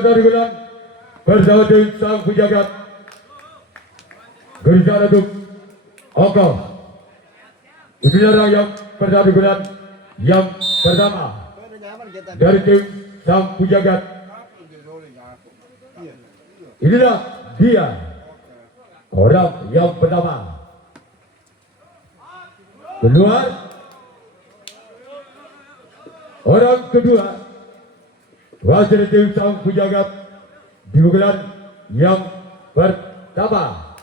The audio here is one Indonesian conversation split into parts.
Dari bulan bersama tim sang penjaga Gereja Datuk Oka. Inilah yang pertama di bulan yang pertama dari tim sang penjaga. Inilah dia orang yang pertama. Keluar orang kedua. Wasit tim sang penjaga di bulan yang pertama.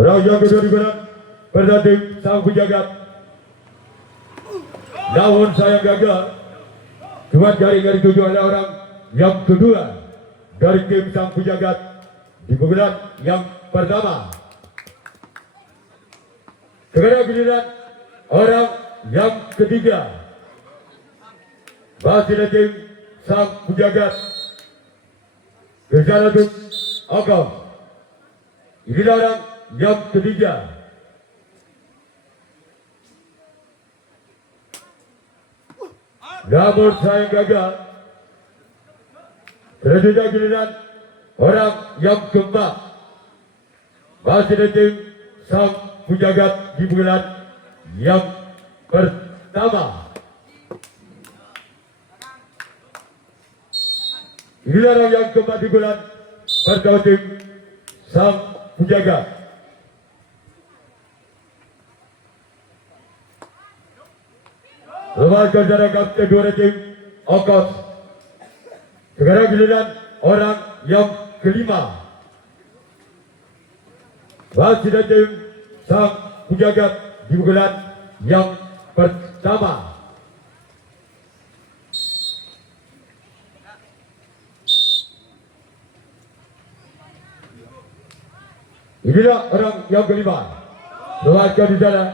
Orang yang kedua di bulan pertama tim sang penjaga. Namun saya gagal. Cuma dari tujuh adalah orang yang kedua dari tim sang penjaga di bulan yang pertama. Sekarang giliran orang yang ketiga. Masih dari tim sang penjaga Gereja Datuk Oka. Inilah orang yang ketiga. Namun saya gagal. Selanjutnya giliran orang yang keempat. Masih dari tim sang penjaga di bulan yang pertama. Inilah orang yang keempat di bulan pertama tim sang penjaga. Lepaskan jarak kapten dua tim Okos. Sekarang giliran orang yang kelima. Masih dari tim sang penjaga di bulan yang pertama. Inilah orang yang kelima. Lepaskan di sana.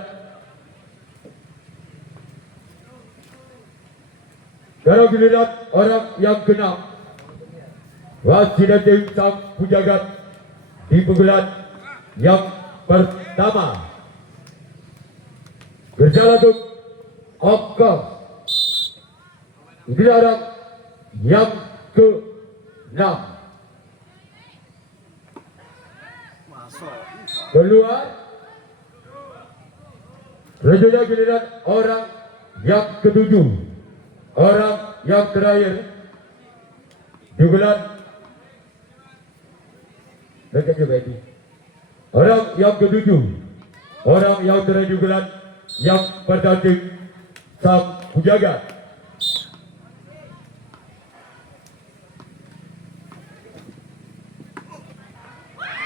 Sekarang giliran orang yang keenam. Masih dari tim sang penjaga di bulan yang pertama. Gereja Datuk Oka. Inilah orang yang ke-6. Keluar. Selanjutnya giliran orang yang ke-7. Orang yang terakhir di bulan orang yang ke-7. Orang yang terakhir di bulan yang pertama sang penjaga.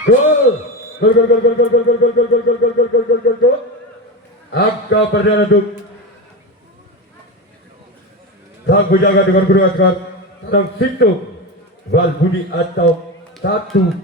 Gol. Angka perdana untuk sang penjaga dengan kedua skor sang Sintung Walbudi atau 1-0.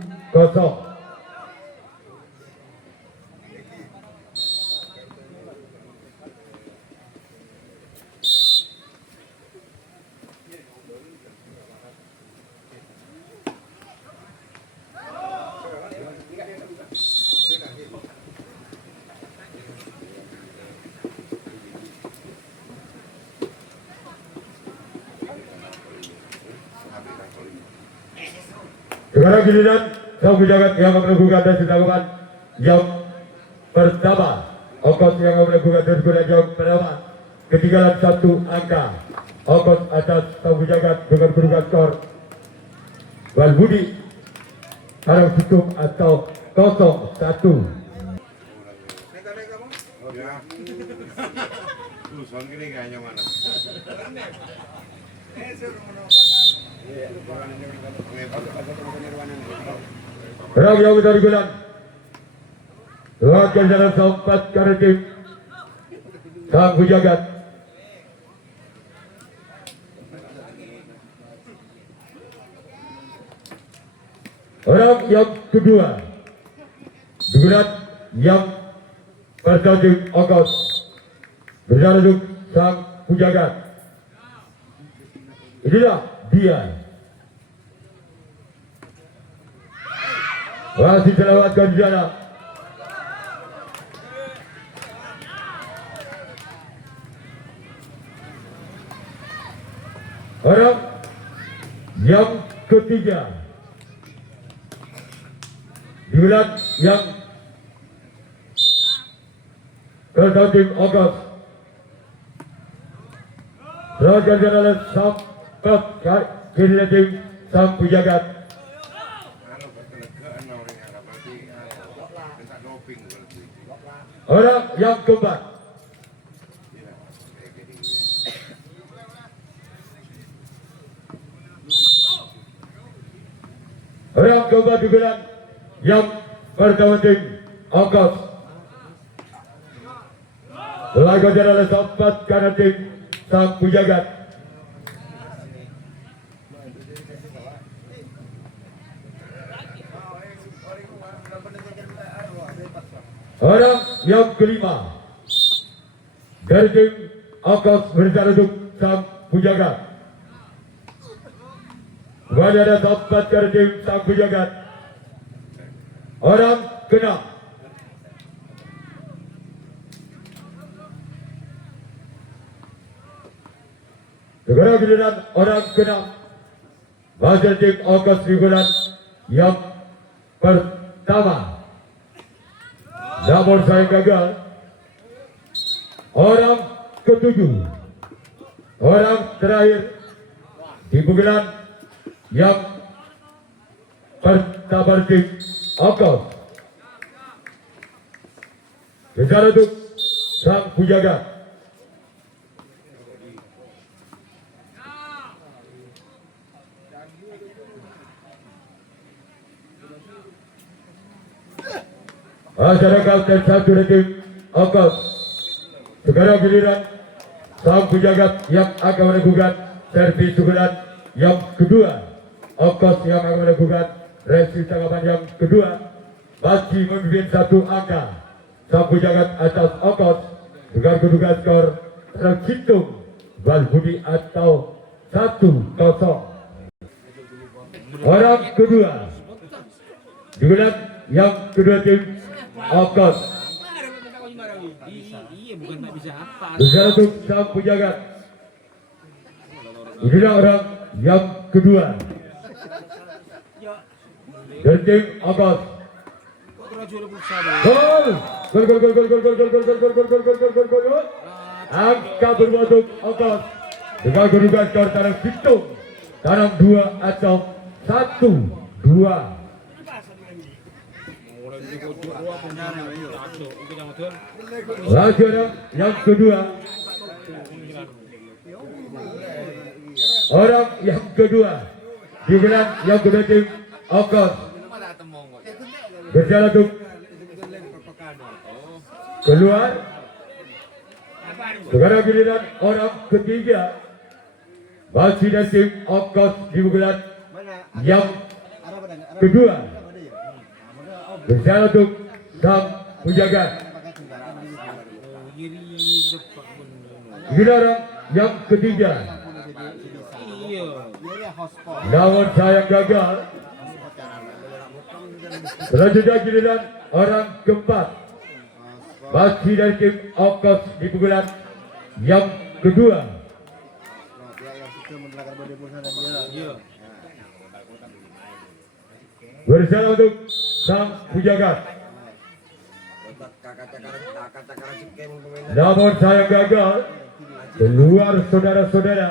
Sekarang giliran sang penjaga yang melakukan dan dilakukan yang pertama. Okos yang melakukan dan dilakukan yang pertama. Ketinggalan 1 angka. Okos atas sang penjaga dengan kedudukan skor Walbudi harus tutup atau 0-1. Orang yang dari bulan Lewatkan jalan sempat karena tim sang penjaga. Orang yang kedua digunakan yang bertanding ongkos bersama untuk sang pujagat. Inilah dia. Masih terlewatkan di sana. Orang yang ketiga di bulan yang bertanding ongkos terlewatkan di sana sampai kini tim sang pujagat. Orang yang keempat di bulan yang bertanding ongkos terlewatkan adalah sampai karena tim sang pujagat. Orang yang kelima dari tim ongkos berencana untuk sang pujagat. Kemudian ada tempat dari tim sang pujagat. Orang keenam segera giliran orang keenam masih tim ongkos di bulan yang pertama. Namun saya gagal. Orang ketujuh, orang terakhir di bulan yang pertama tim ongkos bicara untuk sang pujagat. Masyarakat dan satu tim ongkos segera giliran sang pujagat yang akan melakukan servis sugulan yang kedua. Ongkos yang akan melakukan resi tanggapan yang kedua masih memimpin satu angka. Sang pujagat atas ongkos dengan kedudukan skor terhitung Balbudi atau 1-0. Orang kedua di bulan yang kedua tim ongkos bicara untuk sang pujagat. Inilah orang yang kedua dari tim ongkos. Gol! Angka berbentuk ongkos dengan kedudukan skor taraf hitung taraf 2 atau 1-2. Lagi yang kedua, orang yang kedua di bulan yang kedua tim ongkos berjalan untuk keluar. Sekarang giliran orang ketiga masih dari tim ongkos di bulan yang kedua berjalan untuk sang pujagat. Giliran yang ketiga, namun saya gagal. Selanjutnya giliran orang keempat masih dari tim ongkos di pukulan yang kedua. Berjalan untuk sang pujagat. Namun saya gagal. Keluar saudara-saudara.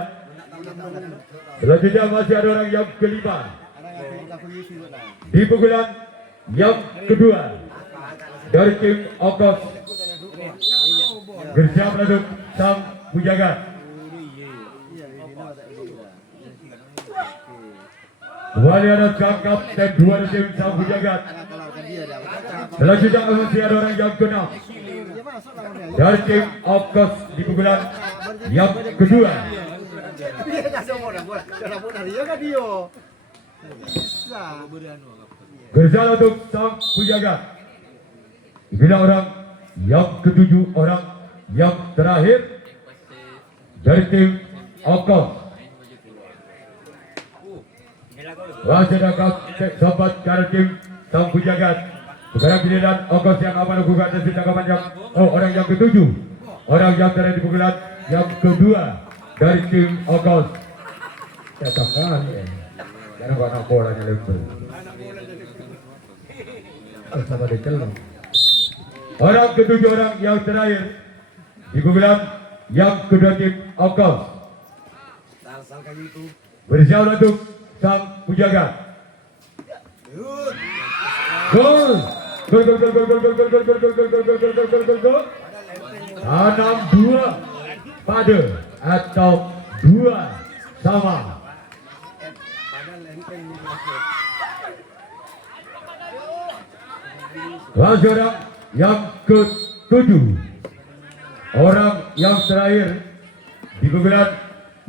Selanjutnya masih ada orang yang kelima di pukulan yang kedua dari tim ongkos bersama untuk sang pujagat. Kembali ada tangkap dan dua tim sang pujagat. Selanjutnya masih ada orang yang keenam dari tim ongkos di pukulan yang kedua. Berjalan untuk sang penjaga. Bila orang yang ketujuh, orang yang terakhir dari tim Okos. Wasidakap sobat dari tim sang penjaga. Sekarang giliran Okos yang akan melakukan sesi tangkapan yang orang yang ketujuh, orang yang terakhir di pukulan yang kedua dari tim Okos. Katakan ya, karena warna bolanya lebar. Sama detail. Orang ketujuh, orang yang terakhir di pukulan yang kedua tim Okos. Bersiap untuk sang penjaga. Gol. Gol. 6-2 pada atau 2 sama. Masih orang yang ke-7, orang yang terakhir di pukulan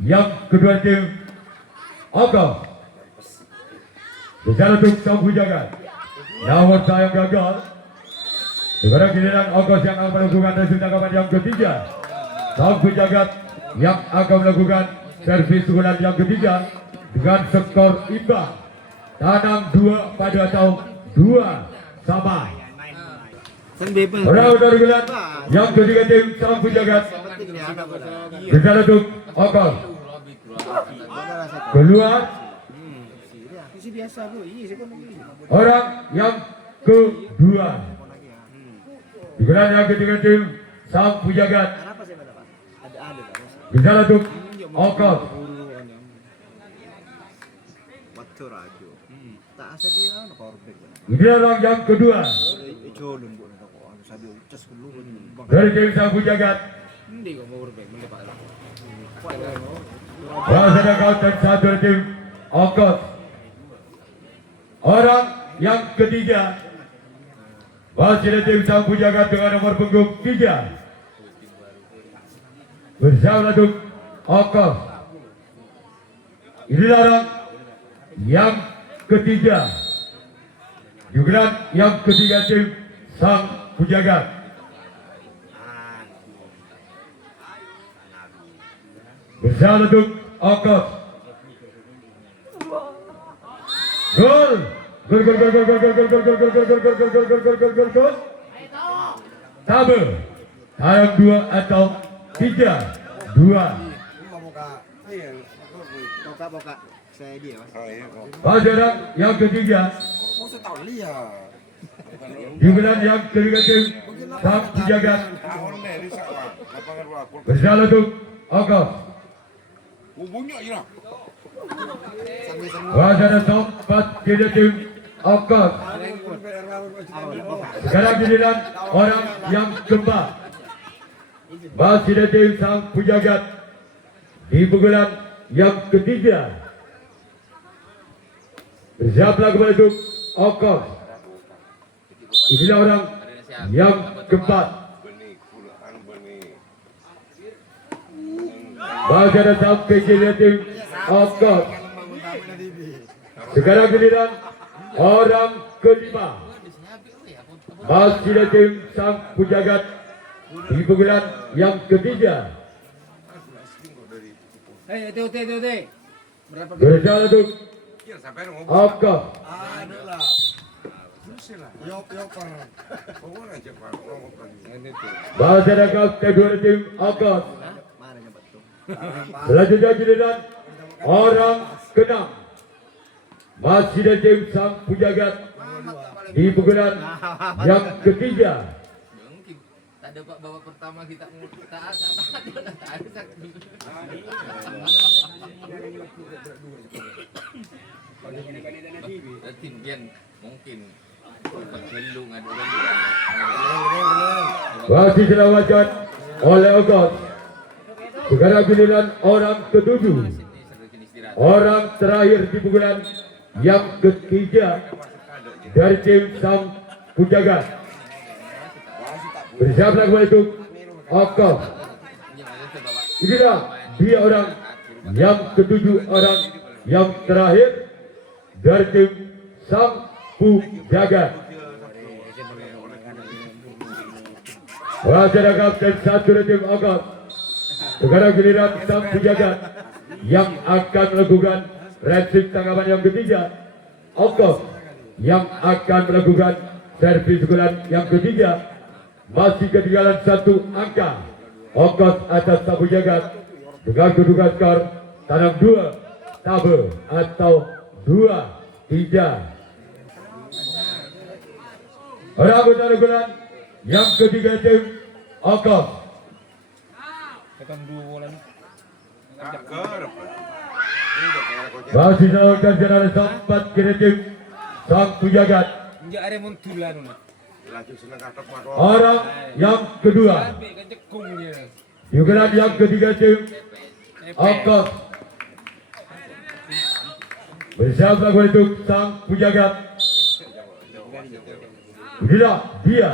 yang kedua tim Okos. Berjalan untuk sang penjaga. Namun sayang gagal. Sekarang giliran Okos yang akan melakukan sesi tangkapan yang ketiga. Sang penjaga yang akan melakukan servis pukulan yang ketiga dengan skor imbang. Tanam 2 pada atau 2 sama. Orang dari giliran yang ketiga tim sang penjaga. Berjalan untuk Okos. Keluar. Orang yang kedua. Giliran yang ketiga tim sang penjaga. Berjalan untuk Okos. Giliran yang kedua dari tim sang penjaga. Ada counter satu dari tim Okos. Orang yang ketiga masih dari tim sang penjaga dengan nomor punggung 3. Bersama untuk Okos. Inilah orang yang ketiga. Juga yang ketiga tim sang penjaga. Bersama untuk Okos. Gol. Tabel. Tayang 2 atau 3-2. Pada yang ketiga. Giliran yang ketiga tim sang penjaga. Bersama untuk Okos. Wajah sobat kiri tim Okos. Sekarang giliran orang yang keempat. Masih dari tim sang penjaga di pukulan yang ketiga. Bersiaplah kembali untuk Okos. Inilah orang yang keempat. Masih ada sampai kiri tim Okos. Sekarang giliran orang kelima. Masih dari tim sang penjaga di pukulan yang ketiga. Berjalan untuk Okos. Masih ada kedua tim Okos. Selanjutnya giliran orang keenam. Masih dari tim sang penjaga di pukulan yang ketiga. Ada Pak babak pertama kita mungkin masih dilakukan oleh Okos. Sekarang giliran orang ketujuh. Orang terakhir di pukulan yang ketiga dari tim sang penjaga. Bersiaplah kembali untuk Okos. Inilah dia orang yang ketujuh, orang yang terakhir dari tim Sang Pujagat. Wajah kapten satu dari tim Okos. Sekarang giliran Sang Pujagat yang akan melakukan resip tanggapan yang ketiga. Okos yang akan melakukan servis bulan yang ketiga. Masih ketinggalan 1 angka. Okos atas Sang Pujagat dengan kedudukan skor tanam 2 tabe atau 2-3. Orang bulan yang ketiga tim Okos. Masih melakukan jalan sempat kiri tim Sang Pujagat. Orang yang kedua Yugelan yang ketiga tim Okos bersama untuk Sang Pujagat. Inilah dia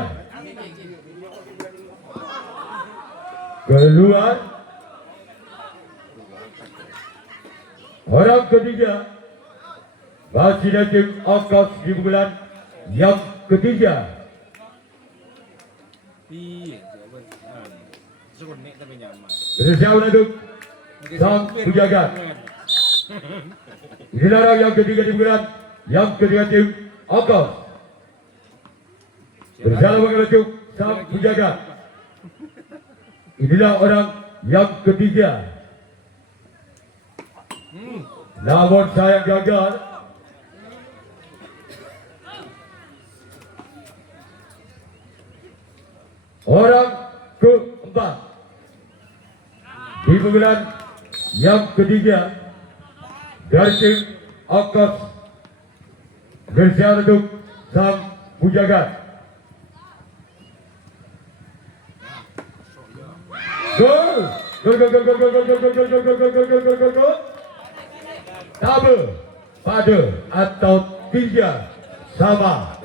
keluar. Orang ketiga masih dari tim Okos di bulan yang ketiga. Bersama untuk Sang Pujagat. Inilah orang yang ketiga di bulan yang ketiga tim Okos. Bersama untuk Sang Pujagat. Inilah orang yang ketiga. Namun sayang gagal. Orang keempat di bulan yang ketiga dari tim Okos bersama untuk Sang Pujagat. Gol! Gol! Gol! Gol! Gol! Gol! Gol! Gol! Gol! Gol! Gol! Gol! Gol! Gol! Gol! Tabe pada atau 3 sama.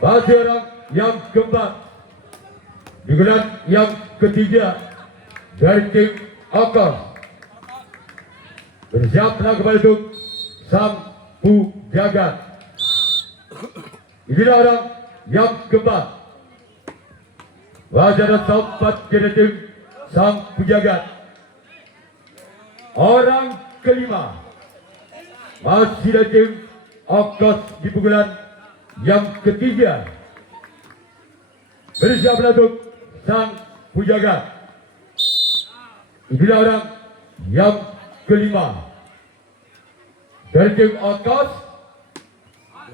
Masih orang yang keempat di bulan yang ketiga dari tim Okos bersiaplah kembali untuk Sang Pujagat. Inilah orang yang keempat. Wajah sempat dari tim Sang Pujagat. Orang kelima masih dari tim Okos di pukulan yang ketiga bersiaplah untuk Sang Pujagat. Inilah orang yang kelima dari tim Okos,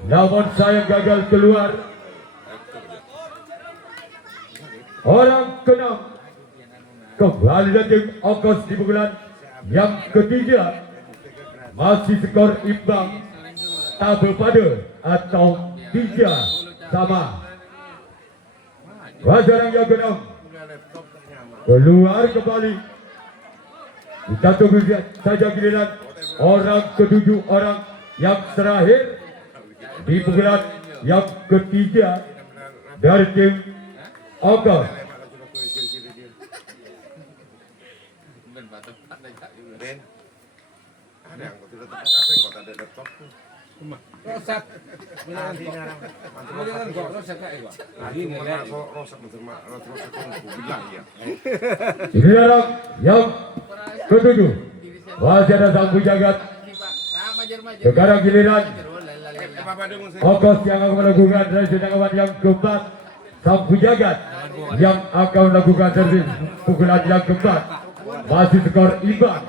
namun saya gagal keluar. Orang keenam kembali dari tim Okos di pukulan yang ketiga, masih skor imbang tabe pada atau 3 sama. Wajar yang keenam keluar kembali. Kita tunggu saja giliran orang ketujuh, orang yang terakhir di pukulan yang ketiga dari tim Okos. Ada yang tidak tepat asing kok ada laptop. Rosak. Jangan kok rosak kayak kok. Ini Mana kok rosak rosak bilang ya. Ini orang yang ketujuh. Wajah dan Sang Pujagat. Sekarang giliran Okos yang akan melakukan servis tanggapan yang keempat. Sang Pujagat yang akan melakukan servis pukulan yang keempat. Masih skor imbang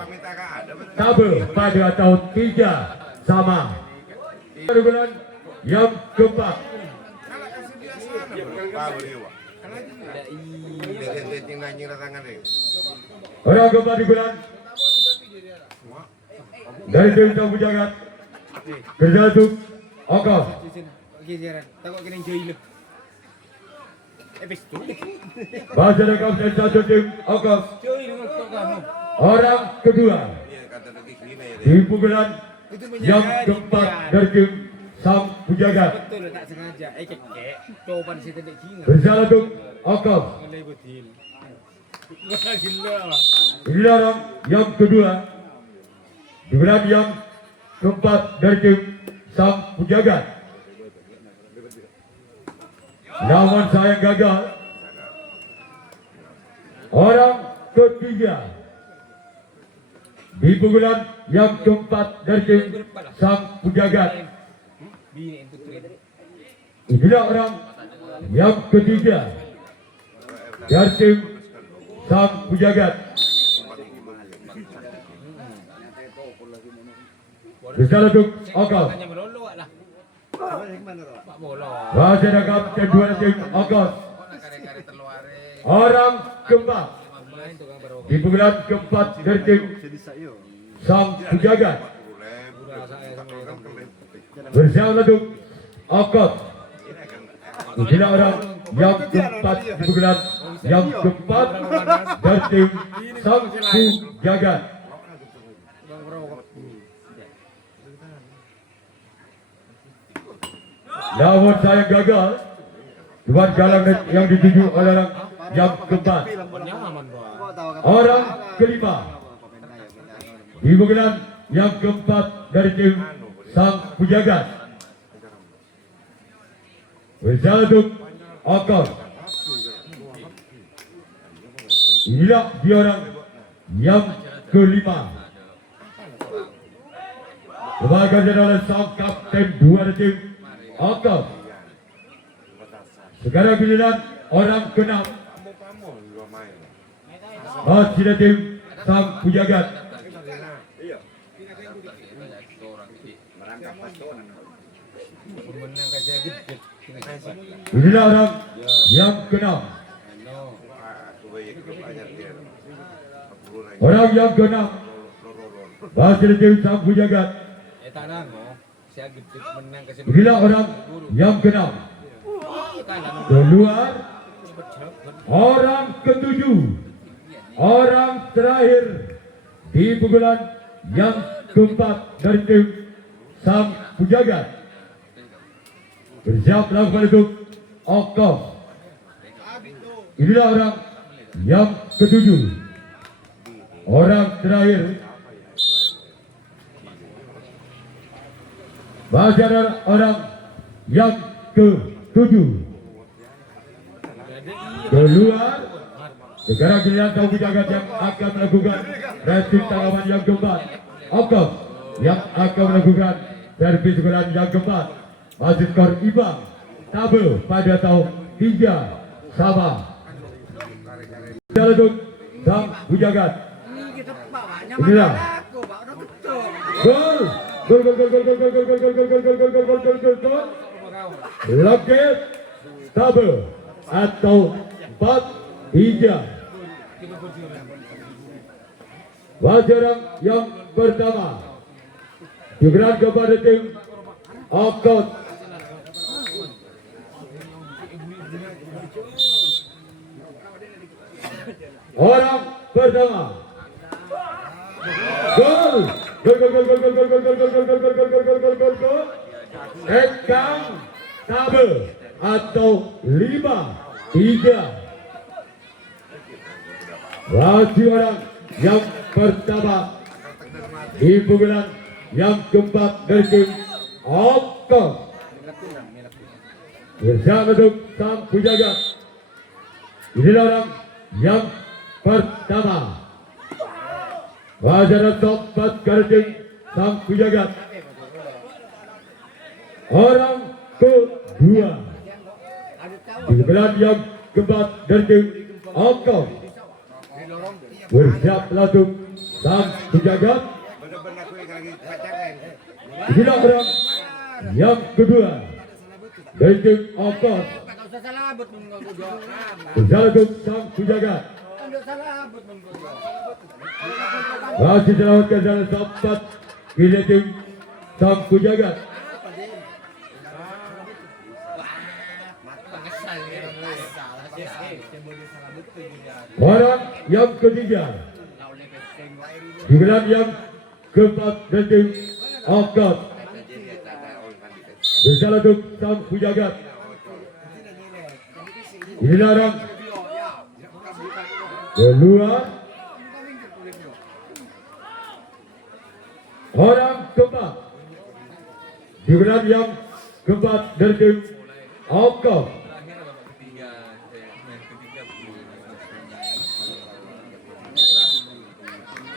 tabe pada atau 3 sama. Pukulan yang keempat. Orang keempat di bulan dari tim Sang Pujagat kerja untuk Okos. Takut kena joy lu. Pistol. Bahasa rekam dan satu tim Okos. Joy lu kok kamu. Orang kedua di pukulan yang keempat dari tim Sang Pujagat. Betul tak sengaja. Cekek. Coban si tendek Cina. Bersalah untuk Okos. Mulai betul. Wah gila. Ini orang yang kedua Dugaan yang keempat dari tim sang penjaga. Namun sayang gagal. Orang ketiga di pukulan yang keempat dari tim sang penjaga. Bini itu tren. Inilah orang yang ketiga dari tim sang penjaga. Bersalah untuk Okos. Hanya melolo lah. Pak bola. Wasit agak kedua tim Okos. Kok kare-kare terluare. Orang keempat Main tukang barokah. di pukulan keempat dari tim sang penjaga. Udah saya sama Bersalah untuk Okos. Inilah orang yang keempat di pukulan yang keempat dari tim sang penjaga. tukang barokah. Namun saya gagal. Tuan galang yang dituju oleh orang yang keempat. Nyaman doang. Orang kelima di pukulan yang keempat dari tim sang penjaga. Bersalah untuk Okos. Inilah dia orang yang kelima. Sebagai oleh sang kapten dua dari tim Okos. Sekarang giliran orang keenam masih dari tim sang penjaga. Menang kaca gede. Inilah orang yang keenam. Orang yang keenam masih dari tim sang penjaga. Tanah no. Saya gede menang kaca. Inilah orang yang keenam. Keluar orang ketujuh. Orang terakhir di pukulan yang keempat dari tim sang penjaga. Bersiap lakukan untuk Okos. Inilah orang yang ketujuh. Orang terakhir masih ada orang yang ketujuh. Keluar. Sekarang giliran sang penjaga yang akan melakukan resin tanggapan yang keempat. Okos yang akan melakukan servis sekolah yang keempat. Masih skor imbang. Tabel pada tahun 3 sama. Untuk sang penjaga. Inilah gol. Gol gol gol gol gol gol gol gol gol gol gol gol gol gol gol gol gol. Loket tabel atau 4-3. Wasit yang pertama diberikan kepada tim Okos. Orang pertama. Gol. Gol gol gol gol gol gol gol gol gol gol gol gol gol gol gol gol gol. Ekang tabel atau 5-3. Wasit orang yang pertama di pukulan yang keempat dari tim Okos. Bersama untuk sang penjaga. Inilah orang yang pertama. Wajar tempat karding sang penjaga. Orang kedua di pukulan yang keempat dari tim Okos. Bersiap langsung sang penjaga. Inilah orang yang kedua dari tim Okos. Bersiap langsung sang penjaga. Masih dilakukan dalam tempat kini tim sang penjaga. Orang yang ketiga Giliran yang keempat dari tim Okos. Bersalah untuk sang penjaga. Inilah orang keluar. orang keempat di bulan yang keempat dari tim Ongkos. Terakhir babak ketiga, main ketiga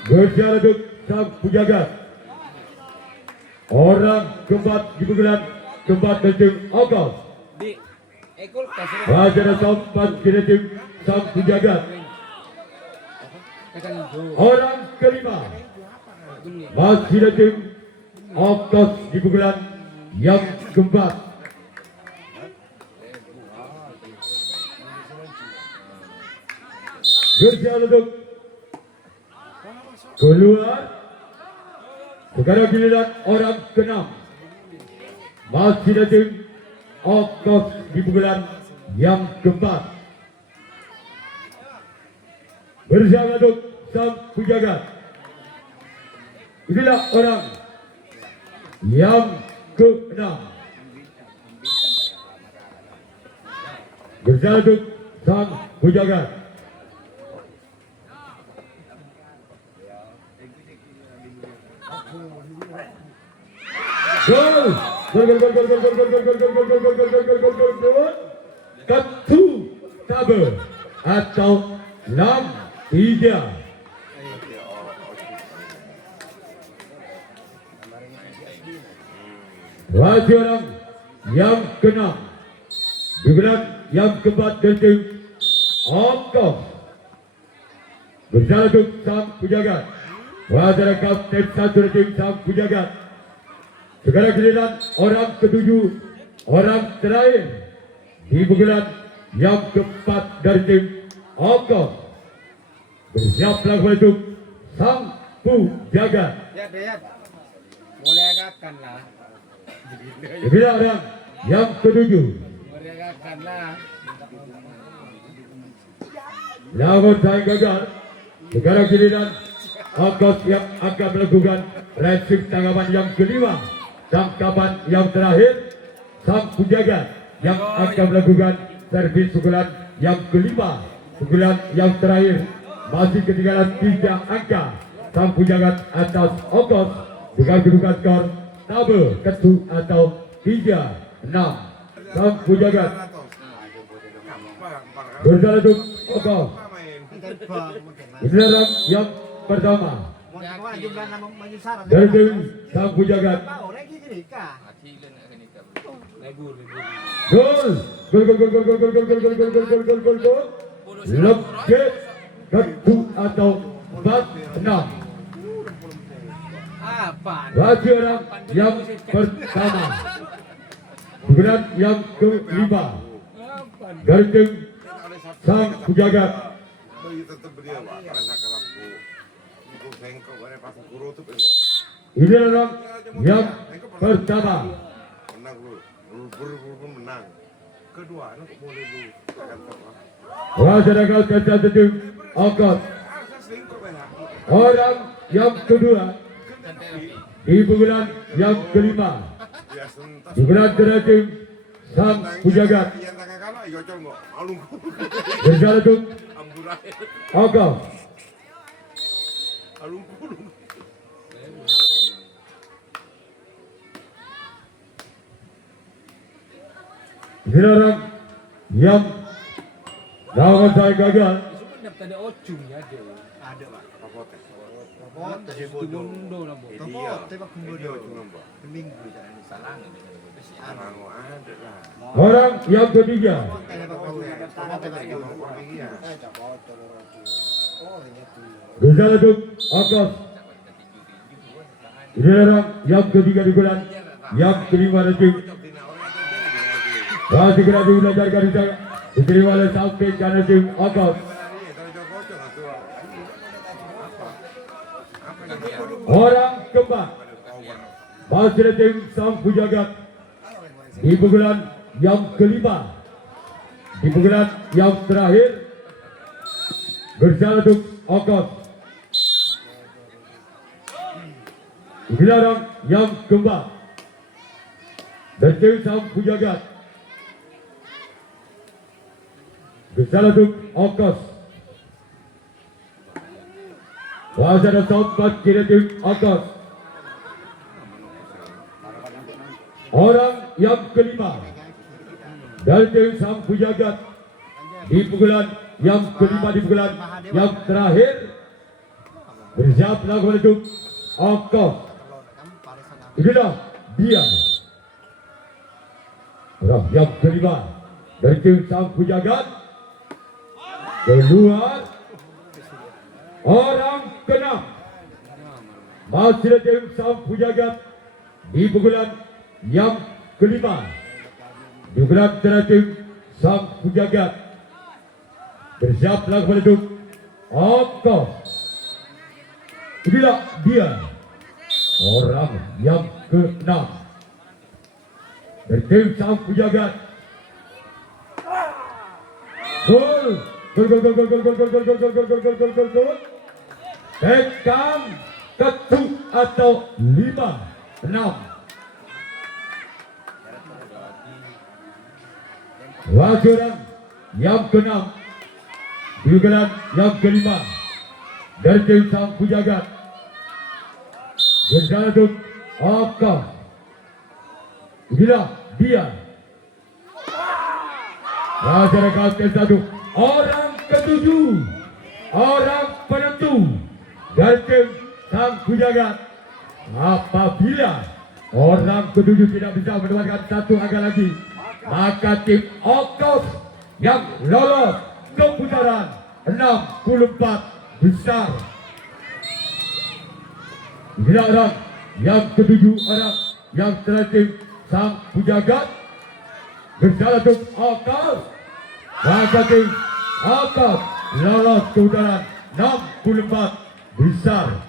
Berjalan untuk sang penjaga. Orang keempat di bulan keempat dari tim Ongkos. Di ekol kasih Wajah sempat dari tim sang penjaga. tekan hijau. Orang kelima masih dari tim Ongkos di bulan yang keempat. Berjalan untuk keluar. Sekarang giliran orang keenam masih dari tim Ongkos di bulan yang keempat. Bersama untuk sang penjaga. Inilah orang yang keenam. Bersama untuk sang penjaga. Gol! Gol! Gol! Gol! Gol! Gol! Gol! Gol! Gol! Gol! Gol! Gol! Gol! Gol! Gol! Gol! Gol! Katu Tabe atau 6-3. Masih orang yang keenam di bulan yang keempat dari tim Ongkos. Berjalan untuk sang penjaga. Wajah kapten satu dari tim sang penjaga. Sekarang giliran orang ketujuh, orang terakhir di bulan yang keempat dari tim Ongkos. Bersiaplah untuk sang penjaga. Ya, Dayat. Mulai kakan lah. Inilah orang yang ketujuh. Mulai kakan lah. Namun saya gagal. Sekarang giliran Ongkos yang akan melakukan resip tanggapan yang kelima. Tangkapan yang terakhir, sang penjaga yang akan melakukan servis pukulan yang kelima. Pukulan yang terakhir masih ketinggalan 3 angka. Sang penjaga atas Ongkos dengan kedudukan skor Tabe Ketu atau 3-6. Sang penjaga berjalan untuk Ongkos. Inilah yang pertama dari tim sang penjaga. Lebur. Gol! Gol! Gol! Gol! Gol! Gol! Gol! Gol! Gol! Gol! Gol! Gol! Gol! Gol! Gol! Gol! Lebih Ketu atau 4-6. Apa? Bagi orang yang pertama, bulan yang kelima dari tim sang penjaga. Bagi tetap dia, Pak. Rasa kerapku. Itu sengkok, ada pasang kurutup itu. Ini orang yang pertama. Menang lu. Pun menang. Kedua, lu kok boleh lu. Akan terbang. Masyarakat kata tim Ongkos. Saya sengkok, Pak. Orang yang kedua di bulan yang kelima, Ya, sentas. di bulan dari tim sang penjaga. Yang tak kalah, ya col nggak. Alung. Berjalan untuk Amburai. Ongkos. Alung kulung. Ini orang yang lawan saya gagal. Itu kan daftar ada ocung ya dia. Ada pak. Kapote. Kapot, si bodoh. Mundo lah, Bu. Kapot, tembak Dia bodoh. cuma mbak. Minggu jangan di sana. Orang ada lah. Orang yang ketiga Tembak bodoh. Kapot tembak bodoh. Iya. Oh ini tuh. berjalan untuk Ongkos. Ini orang yang ketiga di bulan yang kelima dari tim. Masih kena belajar garis diterima oleh sampai kanan tim Ongkos. Orang keempat masih dari tim sang penjaga di pukulan yang kelima. Di pukulan yang terakhir berjalan untuk Ongkos. Inilah orang yang keempat dari tim sang penjaga berjalan untuk Ongkos. Wajah dan tempat kiri tim Ongkos. orang yang kelima dari tim Sang Pujagat di pukulan yang kelima, di pukulan yang terakhir bersiap lakukan itu ongkos. Inilah dia orang yang kelima dari tim Sang Pujagat. Keluar orang keenam masih dari tim Sang Pujagat di pukulan yang kelima, di pukulan terakhir Sang Pujagat bersiap lakukan itu ongkos. Inilah dia orang yang keenam dari tim Sang Pujagat. Gol, gol, gol, gol, gol, gol, gol, gol, gol, gol, gol, gol, gol, gol, gol, gol, gol. Tekan ketuk atau 5-6. Wajaran yang keenam, dugaan yang kelima dari tim Sang Pujagat. Berjalan ongkos. Inilah dia masyarakat ke-1, orang ke-7, orang penentu dari tim Sang Pujagat. Apabila orang ke-7 tidak bisa mendapatkan satu angka lagi, maka tim ongkos yang lolos ke putaran 64 besar. Inilah orang yang ke-7, orang yang terakhir Sang Pujagat berjalan untuk ongkos, maka tim ongkos lolos ke putaran 64 besar.